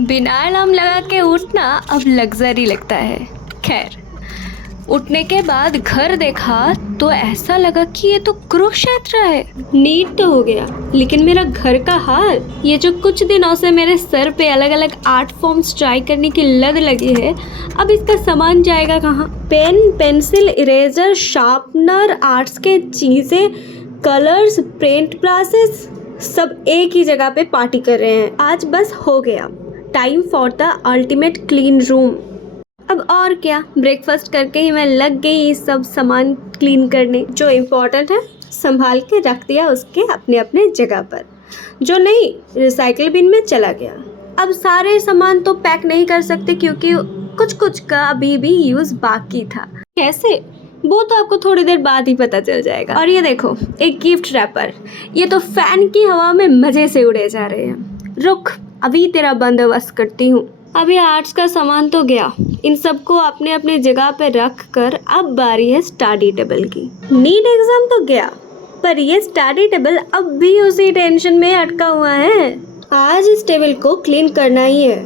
बिना अलार्म लगा के उठना अब लग्जरी लगता है। खैर, उठने के बाद घर देखा तो ऐसा लगा कि ये तो कुरुक्षेत्र है। नीट तो हो गया, लेकिन मेरा घर का हाल, ये जो कुछ दिनों से मेरे सर पे अलग अलग आर्ट फॉर्म्स ट्राई करने की लत लगी है, अब इसका सामान जाएगा कहाँ? Pen, pencil, eraser, sharpener, arts के चीजें, कलर्स, पेंट ब्रशेस, सब एक ही जगह पे पार्टी कर रहे हैं। आज बस हो गया, time for the ultimate clean room. अब और क्या, ब्रेकफास्ट करके ही मैं लग गई ये सब सामान क्लीन करने। जो इम्पोर्टेंट है संभाल के रख दिया उसके अपने अपने जगह पर, जो नहीं रिसाइकिल बिन में चला गया। अब सारे सामान तो पैक नहीं कर सकते क्योंकि कुछ कुछ का अभी भी यूज बाकी था। कैसे, वो तो आपको थोड़ी देर बाद ही पता चल जाएगा। और ये देखो, एक गिफ्ट रैपर, ये तो फैन की हवा में मजे से उड़े जा रहे हैं। रुक, अभी तेरा बंदोबस्त करती हूँ। अभी आर्ट्स का सामान तो गया, इन सबको अपने अपने जगह पे रख कर अब बारी है स्टडी टेबल की। नीट एग्जाम तो गया, पर ये स्टडी टेबल अब भी उसी टेंशन में अटका हुआ है। आज इस टेबल को क्लीन करना ही है।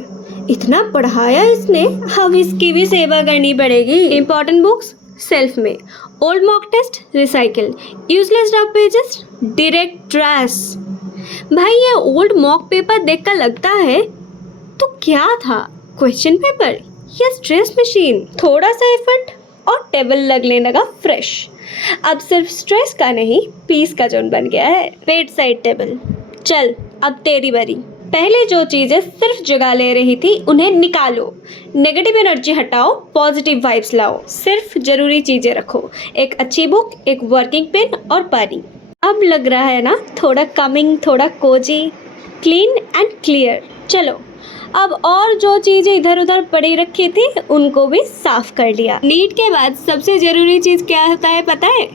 इतना पढ़ाया इसने, अब इसकी भी सेवा करनी पड़ेगी। इंपॉर्टेंट बुक्स सेल्फ में, old mock test recycle, useless rough pages direct trash. भाई ये ओल्ड मॉक पेपर देखकर लगता है तो क्या था, क्वेश्चन पेपर या स्ट्रेस मशीन? थोड़ा सा एफर्ट और टेबल लगने लगा फ्रेश। अब सिर्फ स्ट्रेस का नहीं, पीस का जोन बन गया है। बेड साइड टेबल, चल अब तेरी बारी। पहले जो चीजें सिर्फ जगह ले रही थी उन्हें निकालो, नेगेटिव एनर्जी हटाओ, पॉजिटिव वाइब्स लाओ। सिर्फ जरूरी चीजें रखो, एक अच्छी बुक, एक वर्किंग पेन और पानी। अब लग रहा है ना थोड़ा कमिंग, थोड़ा कोजी, क्लीन एंड क्लियर। चलो अब और जो चीजें इधर उधर पड़ी रखी थी उनको भी साफ कर लिया। नीट के बाद सबसे जरूरी चीज क्या होता है पता है?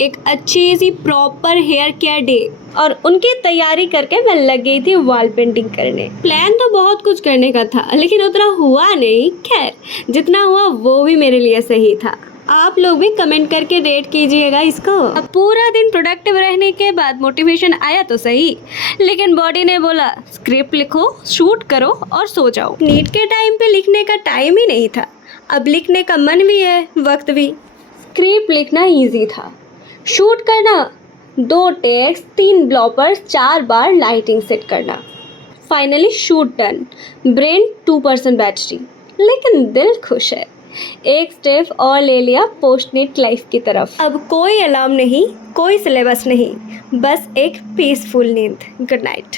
एक अच्छी सी प्रॉपर हेयर केयर डे। और उनकी तैयारी करके मैं लग गई थी वॉल पेंटिंग करने। प्लान तो बहुत कुछ करने का था, लेकिन उतना हुआ नहीं। खैर, जितना हुआ वो भी मेरे लिए सही था। आप लोग भी कमेंट करके रेट कीजिएगा इसको। अब पूरा दिन प्रोडक्टिव रहने के बाद मोटिवेशन आया तो सही, लेकिन बॉडी ने बोला स्क्रिप्ट लिखो, शूट करो और सो जाओ। नीट के टाइम पे लिखने का टाइम ही नहीं था, अब लिखने का मन भी है, वक्त भी। स्क्रिप्ट लिखना इजी था, शूट करना 2 टेक्स, 3 ब्लॉपर्स, 4 बार लाइटिंग सेट करना। Finally shoot done, brain 2% battery, लेकिन दिल खुश है। एक स्टेप और ले लिया पोस्ट-नीट लाइफ की तरफ। अब कोई अलार्म नहीं, कोई सिलेबस नहीं, बस एक पीसफुल नींद। Good night.